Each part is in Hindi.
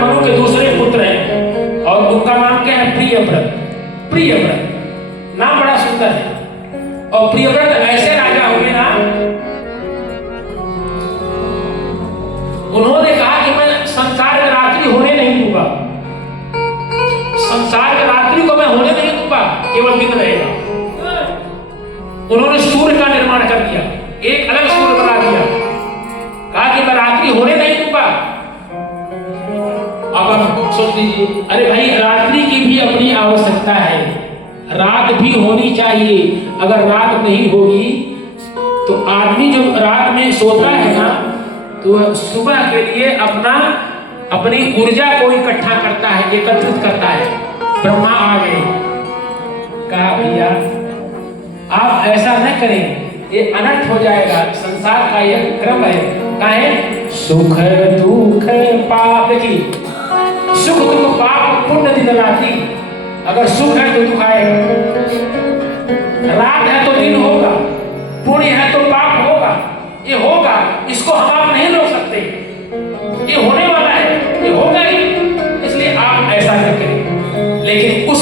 मनु के दूसरे पुत्र हैं और उनका नाम क्या है? प्रियव्रत। प्रियव्रत नाम बड़ा सुंदर है। और प्रियव्रत ऐसे राजा हुए ना, उन्होंने कहा कि मैं संसार में रात्रि होने नहीं दूंगा, संसार में रात्रि को मैं होने नहीं दूंगा, केवल दिन रहेगा। उन्होंने सूर्य का निर्माण कर दिया, एक अलग सूर्य बना दिया, कहा कि मैं रात्रि होने नहीं दूंगा। अब आप सोच लीजिए, अरे भाई रात्रि की भी अपनी आवश्यकता है, रात भी होनी चाहिए। अगर रात नहीं होगी तो आदमी जो रात में सोता है ना, तो सुबह के लिए अपनी ऊर्जा को इकट्ठा करता है, एकत्रित करता है। ब्रह्मा आ गए, कहा भैया आप ऐसा न करें, ये अनर्थ हो जाएगा, संसार का यह क्रम है। कहा है सुख दुख पाप, देखिए सुख दुख पाप पुण्य दिन रात्रि। अगर सुख है तो दुख आएगा, रात है तो दिन होगा, पुण्य है तो पाप होगा, ये होगा, इसको हम आप नहीं रोक सकते, ये होने वाला है, ये होगा ही। इसलिए आप ऐसा न करें। लेकिन उस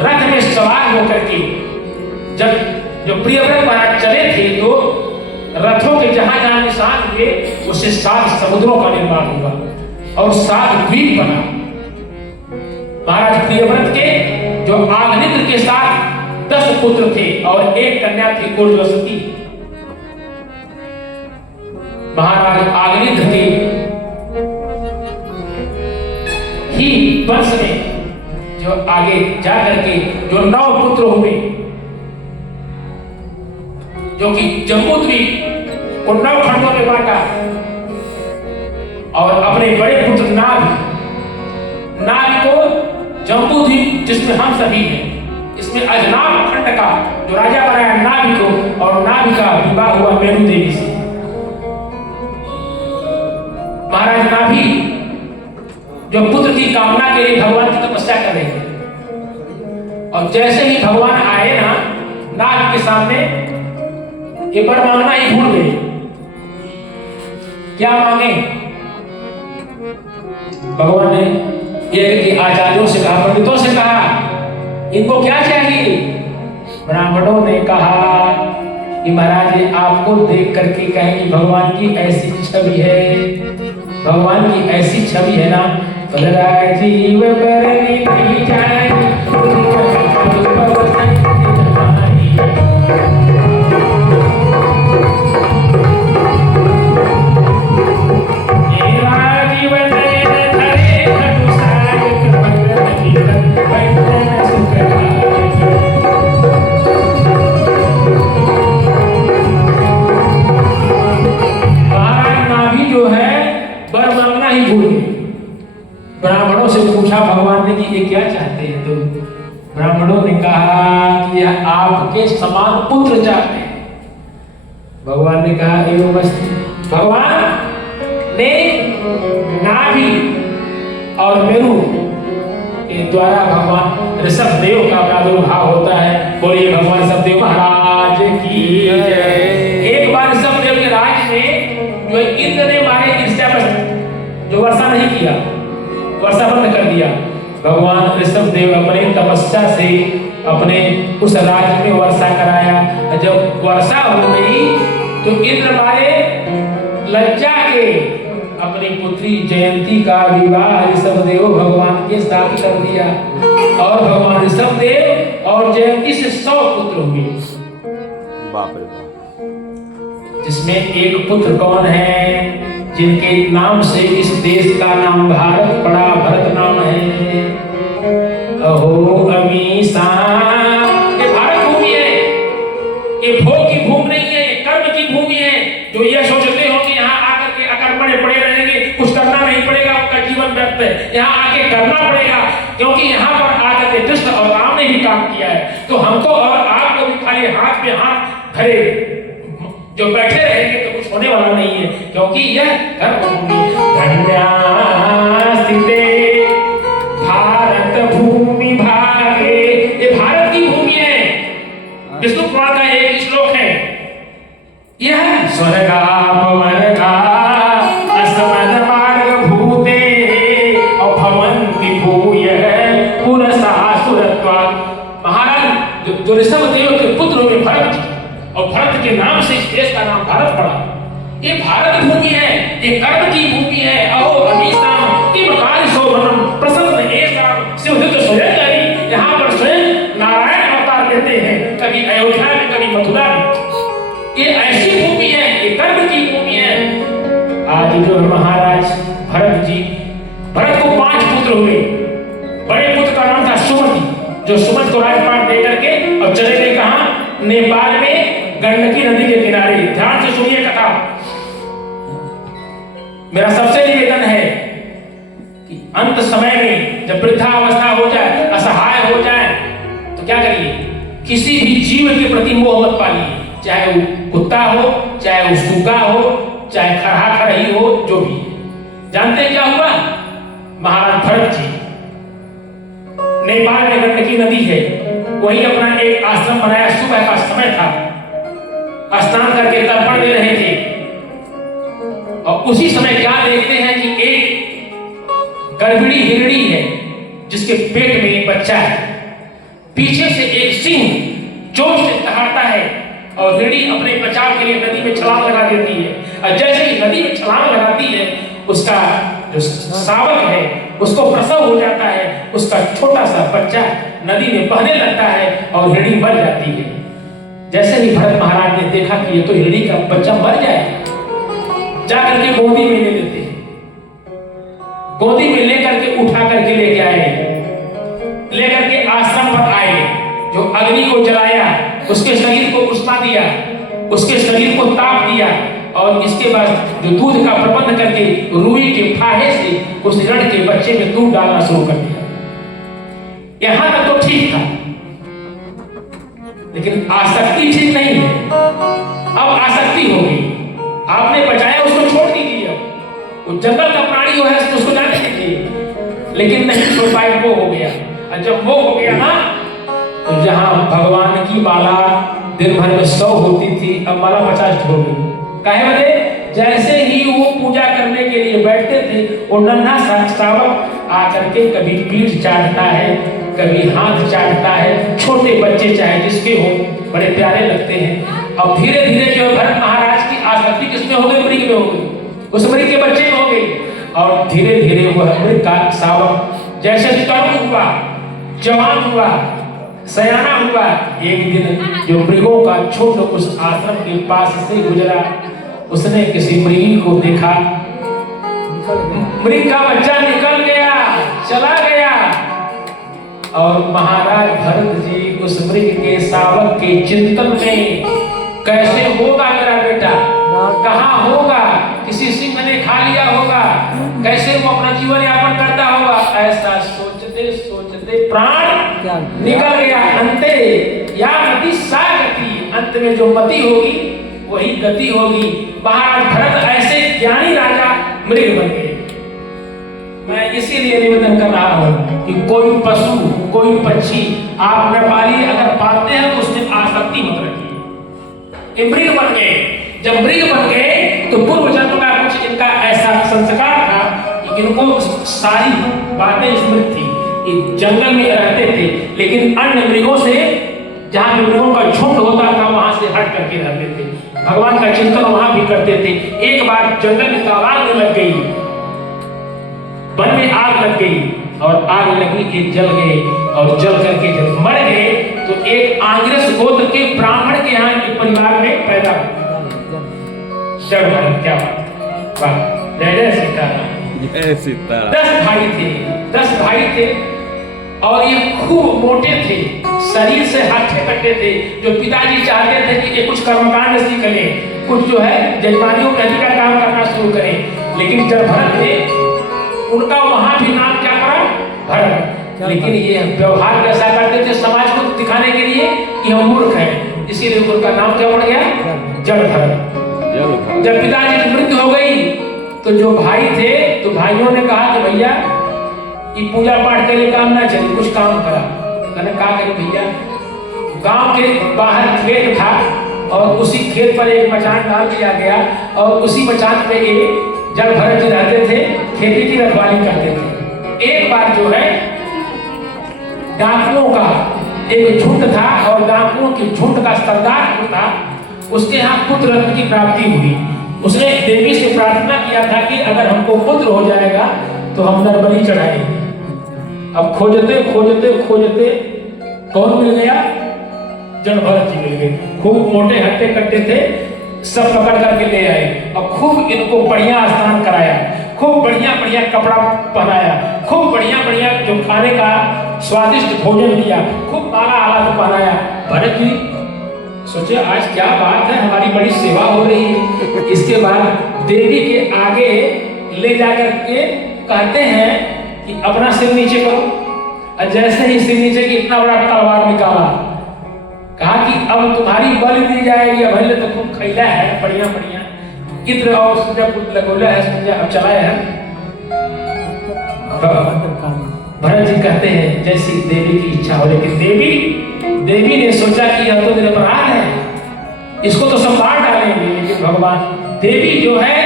रथ में सवार होकर के जब जो प्रियव्रत महाराज चले थे, तो रथों के जहां जहां निशान हुए उससे 7 समुद्रों का निर्माण हुआ और 7 द्वीप बना। महाराज प्रियव्रत के जो आग्निद्र के साथ 10 पुत्र थे और एक कन्या थी उर्वशी। महाराज आग्निद्र के ही वंश में जो आगे जाकर के जो 9 पुत्र हुए, जो कि जम्बूद्वीप को 9 खंडों में बांटा और अपने बड़े पुत्र नाग को जम्बूद्वीप जिसमें हम सभी हैं, इसमें अजनाब खंड का जो राजा बनाया नाभि को, और नाभि का विवाह हुआ मेरू देवी से। महाराज नाभि जो पुत्र की कामना के लिए भगवान की तपस्या कर रहे थे, और जैसे ही भगवान आए ना नाग के सामने, ये वर मांगना ही भूल गए। क्या मांगे? भगवान ने ये आचार्यों से कहा, पंडितों से कहा, इनको क्या चाहिए? ब्राह्मणों ने कहा कि महाराज आपको देख करके कहें कि भगवान की ऐसी छवि है, भगवान की ऐसी छवि है ना, जीव बरनी नहीं जाए। ब्राह्मणों से पूछा भगवान ने कि ये क्या चाहते हैं? तो ब्राह्मणों ने कहा कि आपके समान पुत्र चाहते हैं। भगवान ने कहा एवं मस्ती। भगवान ने नाभि और मेरू के द्वारा भगवान ऋषभ देव का प्रादुर्भाव होता है। बोलिए भगवान ऋषभ देव महाराज की जय। एक बार ऋषभ देव के राज में जो इंद्र ने मारे ईर्ष्या जो वर्षा नहीं किया, वर्षा बंद कर दिया। भगवान ऋषभ देव अपने तपस्या से अपने उस राज्य में वर्षा कराया। जब वर्षा हो गई तो इंद्र मारे लज्जा के अपनी पुत्री जयंती का विवाह ऋषभ देव भगवान के साथ कर दिया और भगवान ऋषभ देव और जयंती से 100 पुत्र हुए। बाप रे बाप। जिसमें एक पुत्र कौन है? जिनके नाम से इस देश का नाम भारत पड़ा, भरत नाम है। कहो अमीषा, ये भारत भूमि है, ये भोग की भूमि नहीं है, ये कर्म की भूमि है। जो ये सोचते हो कि यहाँ आकर के अकर्मण्य पड़े रहेंगे, कुछ करना नहीं पड़ेगा, उनका जीवन व्यर्थ है, यहाँ आके करना पड़ेगा, क्योंकि यहाँ पर आकर के कृष्ण और राम ने ही काम किया है। तो हमको और आपको भी खाली हाथ में हाथ धरे जो बैठे रहेंगे तो कुछ होने वाला नहीं है, क्योंकि यह कर्मभूमि धन्यास्ते भारत भूमि भागे, ये भारत की भूमि है। विष्णु पुराण का एक श्लोक है, यह स्वर्गा पवनगा अस्मद मार्ग भूते, और के नाम से इस देश का नाम भारत पड़ा। ये भारत भूमि है, ये कर्म की भूमि है। अहो अमीशाम किम कार्य शोभनम प्रसन्न एषाम शिवदूत स्वयं हरि। यहाँ पर स्वयं नारायण अवतार लेते हैं, कभी अयोध्या में, कभी मथुरा में। ये ऐसी भूमि है, ये कर्म की भूमि है। आज जो महाराज भरत जी, भरत को 5 पुत्र हुए। बड़े पुत्र का नाम था सुमति, जो सुमति को राजपाट दे करके और चले गए कहाँ? नेपाल में गंडकी नदी के किनारे। ध्यान से सुनिए कथा। मेरा सबसे निवेदन है कि अंत समय में जब वृद्धावस्था हो जाए, असहाय हो जाए, तो क्या करिए? किसी भी जीव के प्रति मोह मत पालिए, चाहे वो कुत्ता हो, चाहे वो सूगा हो, चाहे खरहा खरही हो, जो भी। जानते हैं क्या हुआ? महाराज भरत जी नेपाल में गंडकी नदी है, वही अपना एक आश्रम बनाया। सुबह का समय था, स्नान करके तर्पण दे रहे थे, और उसी समय क्या देखते हैं कि एक गर्भिणी हिरणी है जिसके पेट में एक बच्चा है। पीछे से एक सिंह जोर से दहाड़ता है और हिरणी अपने बचाव के लिए नदी में छलांग लगा देती है। और जैसे ही नदी में छलांग लगाती है, उसका जो शावक है उसको प्रसव हो जाता है। उसका छोटा सा बच्चा नदी में बहने लगता है और हिरणी मर जाती है। जैसे ही भरत महाराज ने देखा कि ये तो हिरणी का बच्चा मर जाएगा, जाकर के गोदी में ले लेते हैं। गोदी में लेकर के उठा करके लेके आए, लेकर के आश्रम पर आए। जो अग्नि को जलाया, उसके शरीर को उष्मा दिया, उसके शरीर को ताप दिया, और इसके बाद जो दूध का प्रबंध करके रुई के फाहे से उस हिरण के बच्चे में दूध डालना शुरू कर दिया। यहां तक तो ठीक था, लेकिन आसक्ति ठीक नहीं है। अब आसक्ति हो गई। आपने बचाया, उसको छोड़ दीजिए। अब वो जंगल का प्राणी है, उसको जाने दीजिए। लेकिन नहीं छोड़ पाए, वो हो गया। और जब वो हो गया ना, तो जहां भगवान की माला दिन भर में 100 होती थी, अब माला 50 हो गई। काहे बदे? जैसे ही वो पूजा करने के लिए बैठते थे, वो नन्हा सा श्रावक आकर के कभी पीठ चाटता है, कभी हाथ चाटता है। छोटे बच्चे चाहे जिसके हो, बड़े प्यारे लगते हैं। अब धीरे धीरे जो भरत महाराज की आसक्ति किसमें हो गई? मृग में हो गई, उस मृग के बच्चे में हो गई। और धीरे धीरे वह मृग का शावक जैसे तरुण हुआ, जवान हुआ, सयाना हुआ। एक दिन जो मृगों का झुंड उस आश्रम के पास से गुजरा, उसने किसी मृगी को देखा। मृग का बच्चा निकल गया, चला गया। और महाराज भरत जी उस मृग के शावक के चिंतन में, कैसे होगा मेरा बेटा, कहाँ होगा, किसी सिंह ने खा लिया होगा, कैसे वो अपना जीवन यापन करता होगा। ऐसा सोचते सोचते प्राण निकल गया। अंते या मति सा गति, अंत में जो मति होगी वही गति होगी। महाराज भरत ऐसे ज्ञानी राजा मृग बन गए। मैं इसीलिए निवेदन कर रहा हूं कि कोई पशु, कोई पक्षी आप न पालिए, अगर पालते हैं तो उसमें आसक्ति मत रखिए। ये मृग बन गए। जब मृग बन गए तो पूर्व जन्म का कुछ इनका ऐसा संस्कार था कि इनको सारी बातें स्मृत थी। ये जंगल में रहते थे, लेकिन अन्य मृगों से, जहां मृगों का झुंड होता था, वहां से हट करके रहते थे। भगवान का चिंतन वहां भी करते थे। एक बार जंगल में आग लग गई, वन में आग लग गई, और आग लगी के जल गए। और जल करके जब मर गए तो एक आंगिरस गोत्र के ब्राह्मण के यहाँ के परिवार में पैदा हुआ। क्या बात, वाह, जय जय सीताराम। जय सीताराम। 10 भाई थे और ये खूब मोटे थे, शरीर से हट्टे कट्टे थे। जो पिताजी चाहते थे कि ये कुछ कर्मकांड सीख लें, कुछ जो है जजमानियों के का काम करना शुरू करें। लेकिन जब भरत थे, उनका वहां भी नाम क्या करा? भरत। लेकिन ये व्यवहार कैसा करते थे समाज को दिखाने के लिए कि हम मूर्ख हैं, इसीलिए उनका नाम क्या पड़ गया? जड़ भरत। जब पिताजी की मृत्यु हो गई तो जो भाई थे, तो भाइयों ने कहा कि भैया ये पूजा पाठ के लिए काम ना चले, कुछ काम करा। मैंने कहा कि भैया, गांव के बाहर खेत था और उसी खेत पर एक मचान डाल दिया गया, और उसी मचान पे एक जड़ भरत जी रहते थे, खेती की रखवाली करते थे। एक बार जो है डाकुओं का एक झुंड था, और डाकुओं के झुंड का सरदार था, उसके यहाँ पुत्र रत्न की प्राप्ति हुई। उसने देवी से प्रार्थना किया था कि अगर हमको पुत्र हो जाएगा तो हम नरबलि चढ़ाएंगे। अब खोजते खोजते खोजते कौन मिल गया? जड़ भरत जी मिल गए। खूब मोटे हट्टे कट्टे थे, सब पकड़ करके ले आए और खूब इनको बढ़िया स्नान कराया, खूब बढ़िया बढ़िया कपड़ा पहनाया, खूब बढ़िया बढ़िया जो खाने का स्वादिष्ट भोजन दिया, खूब माला आला पहनाया। भरत जी सोचे आज क्या बात है, हमारी बड़ी सेवा हो रही है। इसके बाद देवी के आगे ले जाकर के कहते हैं कि अपना सिर नीचे करो। और जैसे ही सिर नीचे की इतना बड़ा तलवार निकाला, कहा कि अब तुम्हारी बलि दी जाएगी। भले तो तुम खैला है बढ़िया बढ़िया इत्र और लगोला है, अब चलाया है। भरत जी कहते हैं जैसी देवी की इच्छा हो, लेकिन देवी ने सोचा कि यह तो निरपराध है, इसको तो सब मार डालेंगे। लेकिन भगवान देवी जो है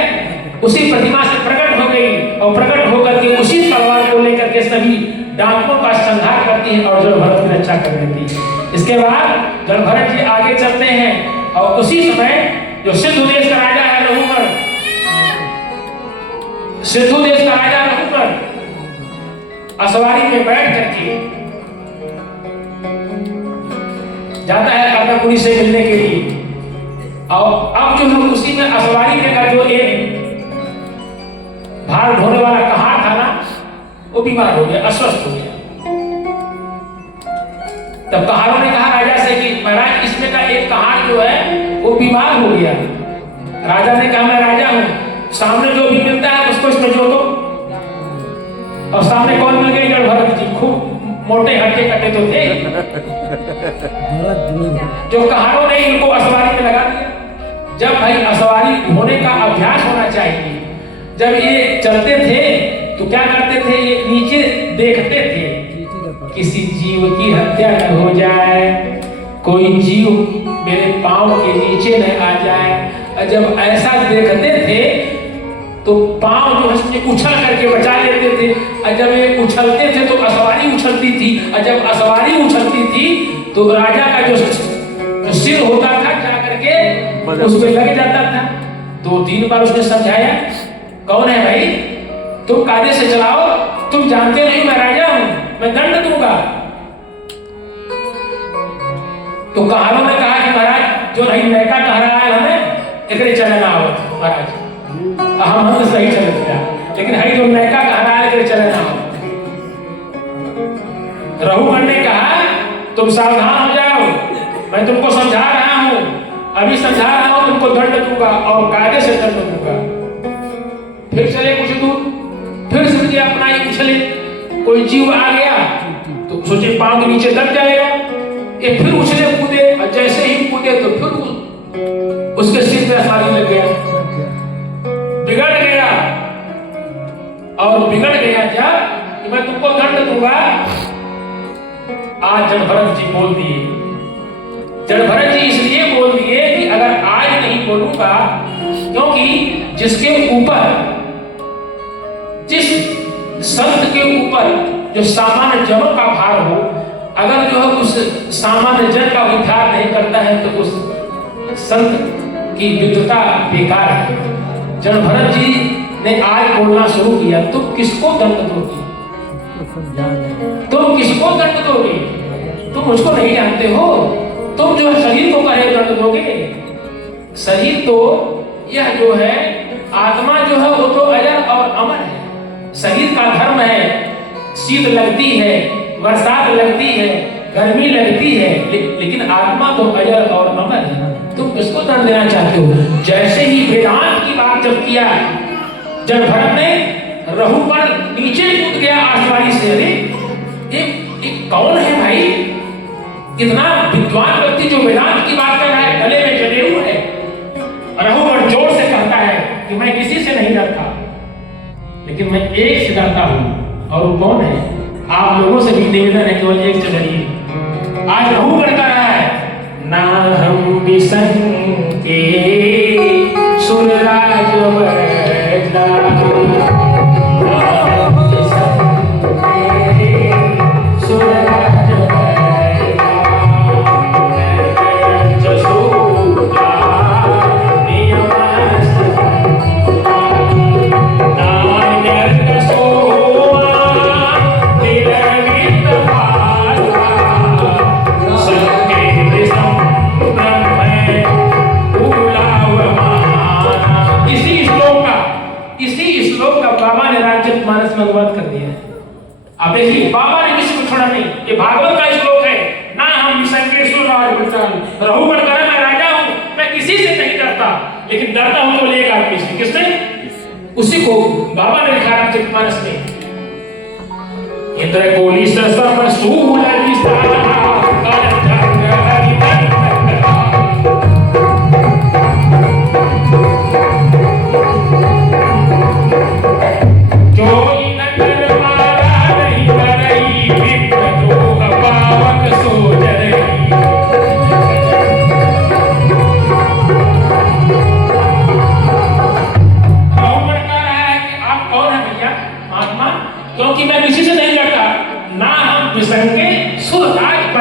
उसी प्रतिमा से प्रकट हो गई और प्रकट होकर के उसी तलवार को लेकर के सभी डाकुओं का संहार करती है और जड़ भरत की रक्षा कर देती है। इसके बाद जड़ भरत जी आगे चलते हैं और उसी समय जो सिंधु देश का राजा है रघुवर, सिंधु देश का राजा रघुवर असवारी में बैठ करके जाता है कर्णपुरी से मिलने के लिए। और अब जो है उसी में असवारी में का जो एक भार ढोने वाला कहार था ना, वो बीमार हो गया, अस्वस्थ हो गया। तब कहारों ने कहा राजा से कि महाराज इसमें का एक कहार जो है वो बीमार हो गया। राजा ने कहा मैं राजा हूं, सामने जो भी मिलता है उसको इसमें जोड़ो। और सामने कौन मिल गए? जड़ भरत जी। खूब मोटे हट्टे कट्टे तो थे, जो कहारों ने इनको असवारी में लगा दिया। जब भाई असवारी होने का अभ्यास होना चाहिए, जब ये चलते थे तो क्या करते थे? ये नीचे देखते थे किसी जीव की हत्या न हो जाए, कोई जीव मेरे पांव के नीचे न आ जाए। और जब ऐसा देखते थे तो पांव जो है उछल करके बचा लेते थे। और जब ये उछलते थे तो असवारी उछलती थी, और जब असवारी उछलती थी तो राजा का जो सिर होता था जा करके उसमें लग जाता था। 2-3 बार उसने समझाया, कौन है भाई, तुम कायदे से चलाओ, तुम जानते नहीं मैं राजा हूं, मैं दंड दूंगा। तो कहारों ने कहा कि महाराज जो नहीं नैका कह रहा है हमें एकरे चलना आवत महाराज, हम तो सही चले गया, लेकिन हई जो नैका कह रहा है एकरे चलना आवत। रघुवर ने कहा तुम सावधान हो जाओ, मैं तुमको समझा रहा हूं, अभी समझा रहा हूं, तुमको दंड दूंगा और कायदे से दंड दूंगा। फिर चले कुछ दूर, फिर समझे अपना ही उछले, कोई जीव आ गया तो सोचे पांव के नीचे दब जाएगा। ये फिर उछले कूदे, और जैसे ही कूदे तो फिर उसके सिर पे असवारी लग गया, बिगड़ गया। और बिगड़ गया जब कि मैं तुमको दंड दूंगा। आज जड़ भरत जी बोल दिए, जड़ भरत जी इसलिए बोल दिए कि अगर आज नहीं बोलूंगा, क्योंकि जिसके ऊपर, जिस संत के ऊपर जो सामान्य जनों का भार हो, अगर जो है उस सामान्य जन का उद्धार नहीं करता है तो उस संत की विद्वता बेकार है। जड़ भरत जी ने आज बोलना शुरू किया, तुम किसको दंड दोगे, तुम किसको दंड दोगे, तुम मुझको नहीं जानते हो, तुम जो है शरीर को कहे दंड दोगे। शरीर तो यह जो है आत्मा जो है वो तो अजर और अमर है। शरीर का धर्म है, शीत लगती है, बरसात लगती है, गर्मी लगती है, लेकिन आत्मा तो अजर और अमर है। तुम किसको दंड देना चाहते हो? जैसे ही वेदांत की बात जब किया, जब भरत ने रहु पर नीचे कूद गया आसवारी से। अरे एक कौन है भाई, इतना विद्वान व्यक्ति जो वेदांत की बात कर रहा है, गले में जनेऊ है। रहु पर जोर से कहता है कि मैं किसी से नहीं डरता, लेकिन मैं एक से डरता हूं, और वो कौन है? आप लोगों से भी निवेदन है केवल एक से डरिए। आज रहु पर कह रहा है, ना हम बिसंके सुरराज बैठा, सुरराज बैठा, जसोदा अनुवाद कर दिया है। आप देखिए बाबा ने किसी को छोड़ा नहीं। ये भागवत का श्लोक है ना, हम संकेश्वर राज बचान रहू बनकर मैं राजा हूं, मैं किसी से नहीं डरता, लेकिन डरता हूं तो एक आदमी से। किसने? उसी को बाबा ने लिखा रामचरितमानस में, इंद्र कोली सर्व सूल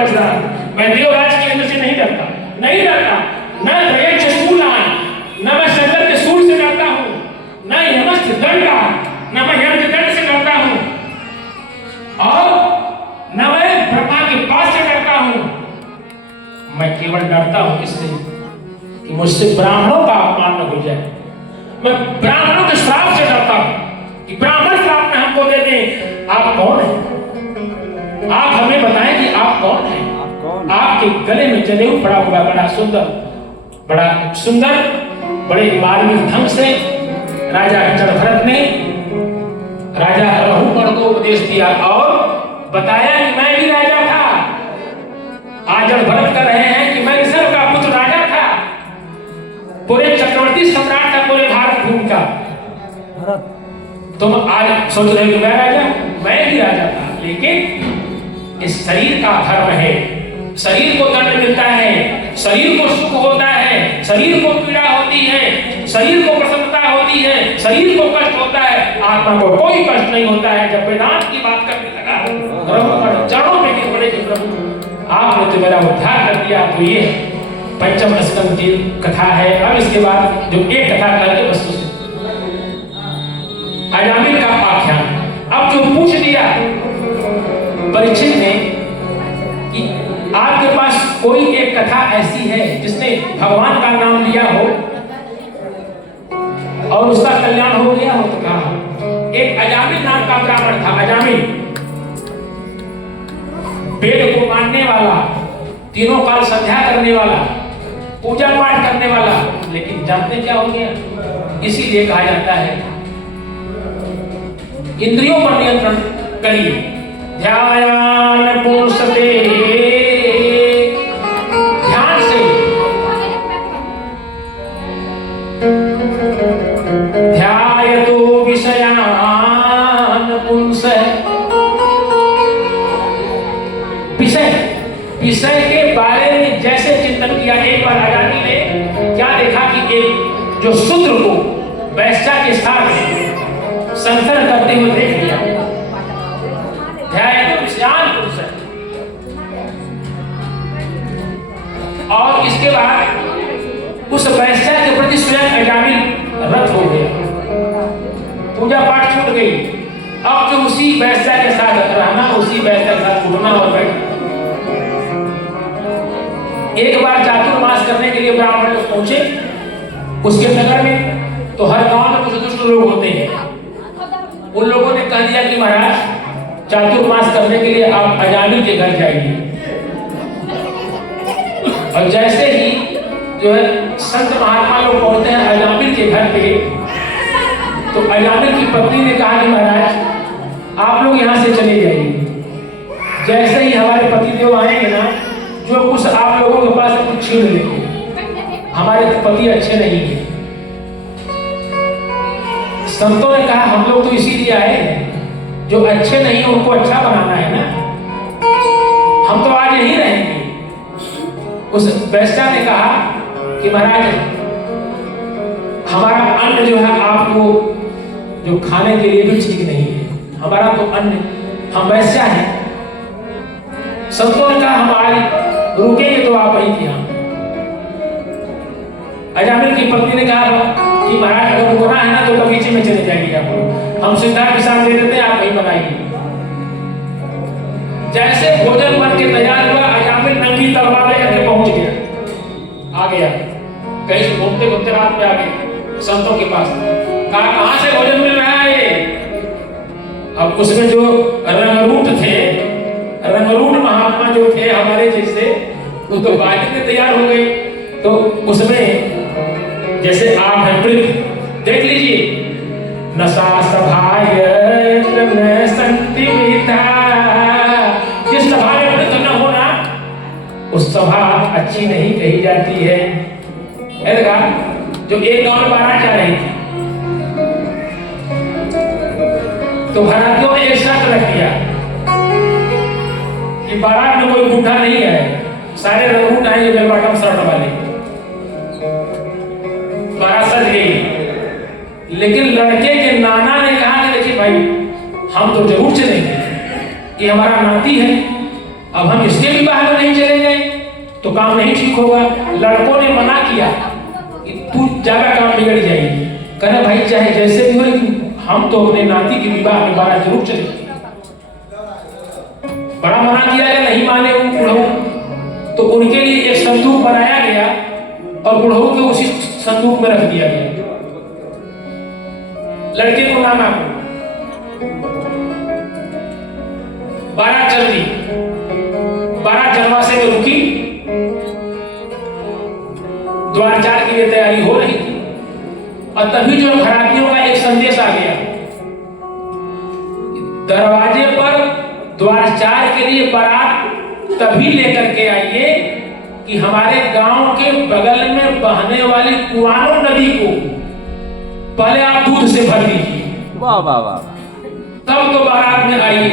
विस्तार मैं देवराज के अंदर से नहीं डरता, नहीं डरता। न त्रयक्ष शूल आए, न मैं शंकर के शूल से डरता हूँ, न यमस्थ दंड का, न मैं यम के दंड से डरता हूँ, और न मैं ब्रह्मा के पास से डरता हूँ। मैं केवल डरता हूँ किससे? कि मुझसे ब्राह्मणों का अपमान न हो जाए। मैं ब्राह्मणों के श्राप से डरता हूँ कि ब्राह्मण श्राप में हमको दे दें। आप कौन हैं? आप हमें बताएं कि आप कौन हैं? आपके गले में जनेऊ पड़ा हुआ, बड़ा सुंदर, बड़े मार्मिक ढंग से राजा जड़भरत ने राजा रहूपण को उपदेश दिया और बताया कि मैं भी राजा था। आज जड़भरत कर रहे हैं कि मैं ऋषभ का पुत्र राजा था, पूरे चक्रवर्ती सम्राट था पूरे भारत भूमि का। तुम आज सोच रहे हो कि मैं राजा, मैं भी राजा था, लेकिन इस शरीर का धर्म है। शरीर को दंड मिलता है, शरीर को सुख होता है, शरीर को पीड़ा होती है, शरीर को प्रसन्नता होती है, शरीर को कष्ट होता है, आत्मा को कोई कष्ट नहीं होता है। जब वेदांत की बात करने लगा, प्रभु चरणों में गिर पड़े कि प्रभु आपने तो मेरा उद्धार कर दिया। तो ये पंचम स्कंद की कथा है। अब इसके बाद जो एक कथा करके वस्तु से अजामिल का आख्यान। अब जो पूछ दिया परीक्षित ने कि आपके पास कोई एक कथा ऐसी है जिसने भगवान का नाम लिया हो और उसका कल्याण हो गया हो? तो कहा एक अजामिल नाम का ब्राह्मण था। अजामिल वेद को मानने वाला, तीनों काल संध्या करने वाला, पूजा पाठ करने वाला, लेकिन जानते क्या हो गया? इसीलिए कहा जाता है इंद्रियों पर नियंत्रण करिए। ध्यान पुरुषते, ध्यान से ध्यायतो विषयान पुंस, विषय के बारे में जैसे चिंतन किया। एक बार अजामिल ने क्या देखा कि एक जो शूद्र को वैश्या के साथ संसर्ग करते हुए देख लिया। ध्यायतो विषयान पुंस, और इसके बाद उस वैश्या के प्रति स्वयं अजामिल रत हो गया, पूजा पाठ छूट गई। अब जो उसी वैश्या के साथ रहना, उसी वैश्या के साथ उठना और बैठना। एक बार चातुर्मास करने के लिए ब्राह्मण लोग पहुंचे उसके नगर में, तो हर गांव में कुछ दुष्ट लोग होते हैं। उन लोगों ने कह दिया कि महाराज चातुर्मास करने के लिए आप अजामिल के घर जाइए। और जैसे ही जो है संत महात्मा लोग पहुंचते हैं अजामिल के घर पे, तो अजामिल की पत्नी ने कहा कि महाराज आप लोग यहाँ से चले जाइए। जैसे ही हमारे पतिदेव आएंगे ना, जो कुछ आप लोगों के पास कुछ छीन लेंगे, हमारे पति अच्छे नहीं है। संतों ने कहा हम लोग तो इसीलिए आए हैं, जो अच्छे नहीं है उनको अच्छा बनाना है ना, हम तो आज यहीं रहेंगे। उस वैश्या ने कहा कि महाराज हमारा अन्न जो है आपको जो खाने के लिए भी ठीक नहीं है, हमारा तो अन्न, हम वैश्या हैं। संतों ने कहा हम आज रुकेंगे तो आप वहीं थे। अजामिल की पत्नी ने कहा कि महाराज अगर रुकना है ना तो बगीचे में चले जाइए, आप हम सुविधा के साथ दे देते हैं, आप वहीं बनाइए। जैसे भोजन बन के तैयार हुआ, अजामिल नंगी तलवार लेकर के पहुंच गया, आ गया कहीं से घूमते घूमते रात में आ गए संतों के पास। कहा कहां से भोजन मिल रहा है? अब उसमें जो रंगरूट थे, रंगरूट महात्मा जो थे हमारे जैसे, वो तो बाजी में तैयार हो गए। तो उसमें जैसे आप हैं वृद्ध, देख लीजिए, नशा सभाय संति विधा, जिस सभा में वृद्ध न होना उस सभा अच्छी नहीं कही जाती है। देखा, जो एक गांव में बारात जा रही थी तो घरातियों ने एक शर्त रख दिया कि बारात में कोई बूढ़ा नहीं है, सारे रंगूट आएंगे बेल बॉटम शर्ट वाले। बारात सज गई, लेकिन लड़के के नाना ने कहा कि देखिए भाई, हम तो जरूर चलेंगे, ये हमारा नाती है, अब हम इसके विवाह में नहीं चलेंगे तो काम नहीं ठीक होगा। लड़कों ने मना किया कि तू ज्यादा काम बिगड़ जाएगी। कहना भाई चाहे जैसे भी हो, लेकिन हम तो अपने नाती के विवाह में बारात जरूर चलेंगे। बड़ा मना किया गया, नहीं माने वो बुढ़ऊ। तो उनके लिए एक संदूक बनाया गया और बुढ़ऊ के उसी संदूक में रख दिया गया, लड़के को नाना को। बारात चल दी, बारात जनवासे में रुकी, द्वारचार के लिए तैयारी हो रही थी और तभी जो घरातियों का एक संदेश आ गया, दरवाजे पर द्वारचार के लिए बारात तभी लेकर के आइए कि हमारे गांव के बगल में बहने वाली कुआनो नदी को पहले आप दूध से भर दीजिए, वाह वाह वाह, तब तो बारात में आइए।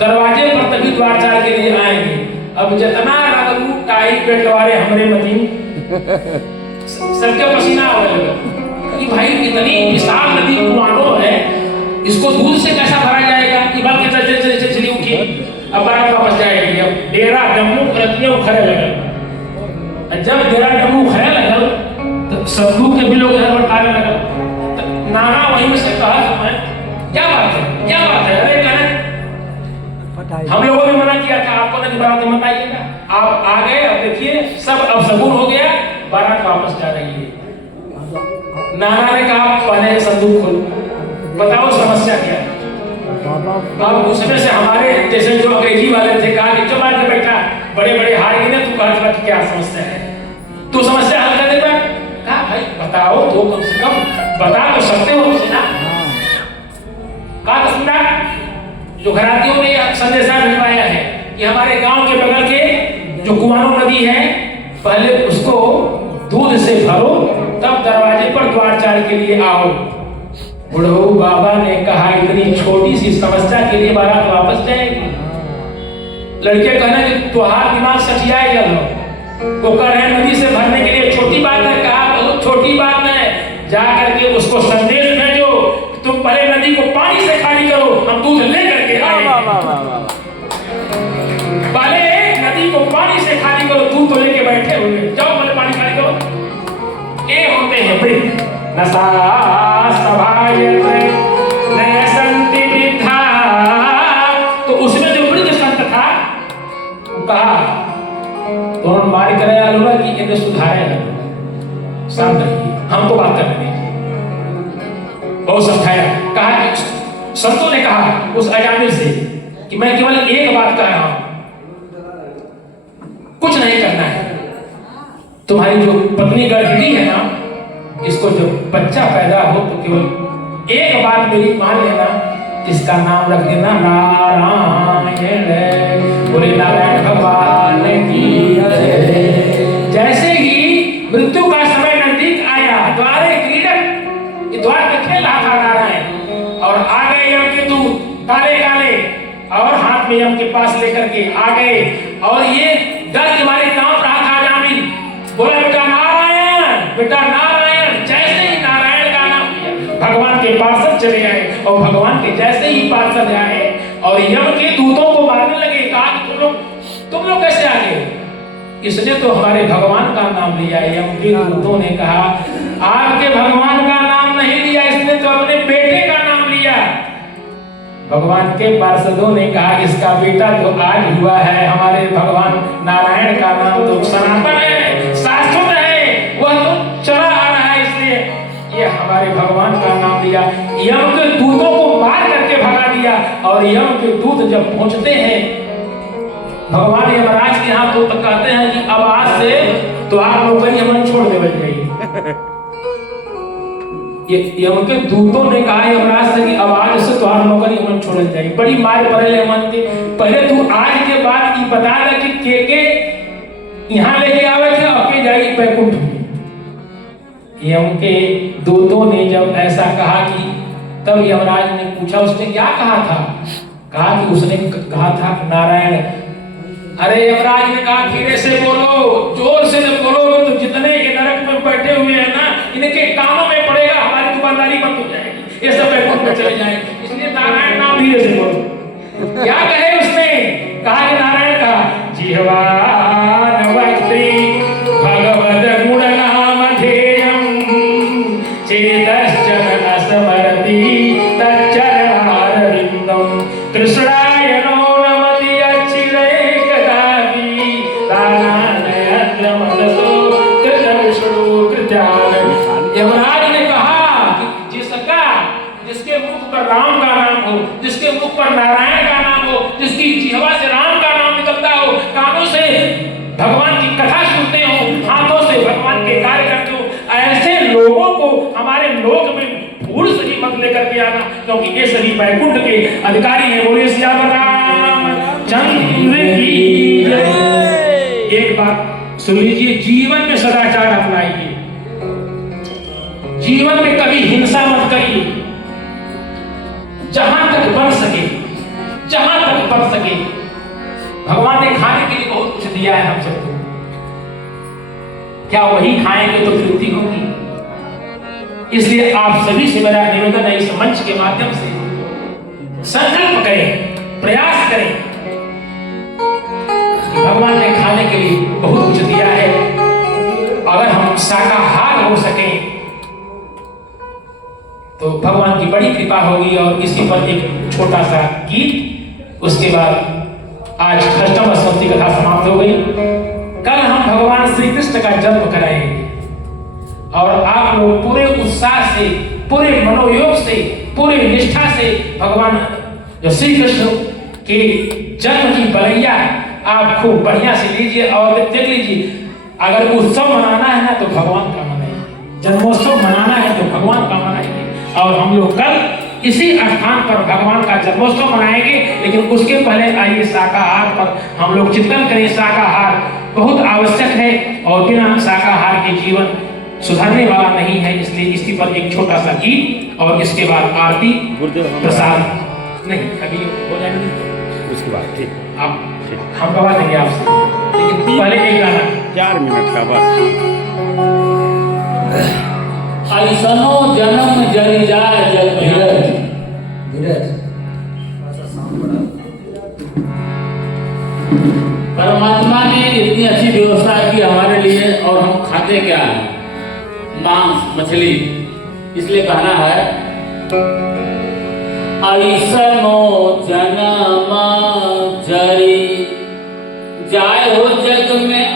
दरवाजे पर तभी द्वारचार के लिए आएंगे। अब जितना रंगरूट टाई पेटवारे हमरे मतीन सबके पसीना आने लगा कि भाई इतनी विशाल नदी कुआनो है, इसको दूध से कैसा भरा जाएगा। कि बात के चली उठी, अब बारात वापस जाएगी। अब डेरा डमू रतियों खड़े लगे, जब डेरा डमू खड़े लगल तो संदूक के भी लोग इधर बटाने लगल। नाना वहीं से कहा क्या बात है, क्या बात है। अरे कहना हम लोगों ने मना किया था आपको नहीं, बारात मत आइएगा। आप आ गए, अब देखिए सब अब सबूर हो गया, बारात वापस जा रही है। नाना ने कहा पहले संदूक खोलो, बताओ समस्या क्या है। अब उसमें से हमारे जैसे जो अंग्रेजी वाले थे कहा कि चुप आके बैठा, बड़े बड़े हार गिने, तू कहा कि क्या समस्या है, तू समस्या हल कर देता। कहा भाई बताओ तो, कम से कम बता तो सकते हो मुझे ना। कहा तो सुना, जो घरातियों ने संदेशा भिजवाया है कि हमारे गांव के बगल के जो कुआनो नदी है, पहले उसको दूध से भरो, तब दरवाजे पर द्वारचार के लिए आओ। बुढ़ऊ बाबा ने कहा इतनी छोटी सी समस्या के लिए बारात वापस जाएगी। लड़के कहना कि तुहार दिमाग सठियाए गल हो, वो कह रहे नदी से भरने के लिए छोटी बात है। कहा बहुत छोटी बात है, जा करके उसको संदेश भेजो, तुम पहले नदी को पानी से खाली करो, हम दूध ले करके आएंगे। पहले नदी को पानी से खाली करो, दूध तो लेके बैठे हुए, जाओ पहले पानी खाली करो। ये होते हैं वृद्ध। नशा सभाय संति विधा। तो उसमें जो वृद्ध संत था वो कहा तो हम मार करे आलूगा कि इन्हें सुधारे, शांत रहिए, हमको बात करने दीजिए। बहुत समझाया, कहा कि संतों ने कहा उस अजामिल से कि मैं केवल एक बात कह रहा हूं, कुछ नहीं करना है। तुम्हारी जो पत्नी गर्भिणी है ना, इसको जब बच्चा पैदा हो तो केवल एक बात मेरी मान लेना, इसका नाम रख देना नारायण। बोले नारायण भगवान की जय। जैसे ही मृत्यु का समय नजदीक आया, द्वारे क्रीडन, द्वार पे खेल रहा था नारायण, और आ गए यम के दूत काले काले, और हाथ में यम के पास लेकर के आ गए, और ये डर के मारे कांप रहा था अजामिल। बोला बेटा नारायण, बेटा नारायण। जैसे ही नारायण का नाम लिया, भगवान के पार्षद चले आए, और भगवान के जैसे ही पार्षद आए और यम के दूतों को मारने लगे। कहा तुम लोग कैसे आ गए? इसने तो हमारे भगवान का नाम लिया। यम के दूतों ने कहा आपके भगवान का नाम नहीं लिया, इसने तो अपने बेटे का नाम लिया। भगवान के पार्षदों ने कहा इसका बेटा तो आज हुआ है, हमारे भगवान नारायण का नाम तो सनातन है, शाश्वत है, वह तो चला आ रहा है, इसलिए ये हमारे भगवान का नाम लिया। यम के दूतों को मार करके भगा दिया। दिया। और यम के दूत जब पहुंचते हैं भगवान यमराज के यहाँ, तो कहते हैं कि अब आज से तो आप लोग यमन छोड़ देवे जाइए। यम के दूतों ने कहा यमराज से कि अब आज से तुम्हारा नौकर यमन छोड़ जाएगी। बड़ी मार पड़े यमन थी। पहले तू आज के बाद ये बता रहे कि के यहाँ लेके आवे थे और के जाएगी बैकुंठ में। यम के दूतों ने जब ऐसा कहा कि तब यमराज ने पूछा उसने क्या कहा था? कहा कि उसने कहा था नारायण। अरे यमराज ने कहा धीरे से बोलो, जोर से जब बोलोगे तो जितने ये नरक में बैठे हुए हैं ना, इनके कानों में पड़ेगा, हमारी दुकानदारी बंद हो जाएगी, ये सब बैकुंठ में चले जाएंगे। इसलिए नारायण नाम धीरे से बोलो। क्या कहे उसने? कहा कि नारायण का जिह्वान वक्ति भगवद गुण नाम ध्येयम् चेतश्चन असमरति तच्चरणारविन्दम् कृष्णाय नो नमति अच्चिरे कदापि दानानयत्र मनसो कृतविष्णु कृत्यान। यमराज ने कहा कि जिसके मुख पर राम का नाम हो, जिसके मुख पर नारायण का नाम हो, जिसकी जिह्वा से राम का नाम निकलता हो, कानों से भगवान की कथा सुनते हो, हाथों से भगवान के कार्य करते हो, ऐसे लोगों को हमारे लोक में भूल से ही मत लेकर के आना, क्योंकि ये सभी बैकुंठ के अधिकारी हैं। बोलिए सियावर रामचंद्र की जय। एक बात सुन लीजिए, जीवन में सदाचार अपनाइए, जीवन में कभी हिंसा मत करिए, जहां तक बन सके, जहां तक बन सके। भगवान ने खाने के लिए बहुत कुछ दिया है हम सबको, क्या वही खाएंगे तो तृप्ति होगी? इसलिए आप सभी से मेरा निवेदन है, इस मंच के माध्यम से संकल्प करें, प्रयास करें कि भगवान ने खाने के लिए बहुत कुछ दिया है। अगर हम शाकाहार हो सके तो भगवान की बड़ी कृपा होगी। और इसी पर एक छोटा सा गीत, उसके बाद आज खष्टम स्तुति कथा समाप्त हो गई। कल हम भगवान श्री कृष्ण का जन्म कराएंगे और आप लोग पूरे उत्साह से, पूरे मनोयोग से, पूरे निष्ठा से भगवान जो श्री कृष्ण के जन्म की बलैया आप खूब बढ़िया से लीजिए। और देख लीजिए, अगर उत्सव मनाना है ना तो भगवान का मनाइए, जन्मोत्सव मनाना है तो भगवान का मनाइए। और हम लोग कल इसी स्थान पर भगवान का जन्मोत्सव मनाएंगे। लेकिन उसके पहले आइए शाकाहार पर हम लोग चिंतन करें। शाकाहार बहुत आवश्यक है और बिना शाकाहार के जीवन सुधरने वाला नहीं है। इसलिए इसी पर एक छोटा सा गीत और इसके बाद आरती प्रसाद नहीं अभी हो जाएंगे, उसके बाद ठीक आप हम गवा देंगे आपसे, लेकिन पहले एक गाना 4 मिनट का बस। ऐसनो जन्म जल जाए जग धीरज। परमात्मा ने इतनी अच्छी व्यवस्था की हमारे लिए, और हम खाते क्या है? मांस, मछली। इसलिए कहना है ऐसनो जन्म जरी जाए हो जग में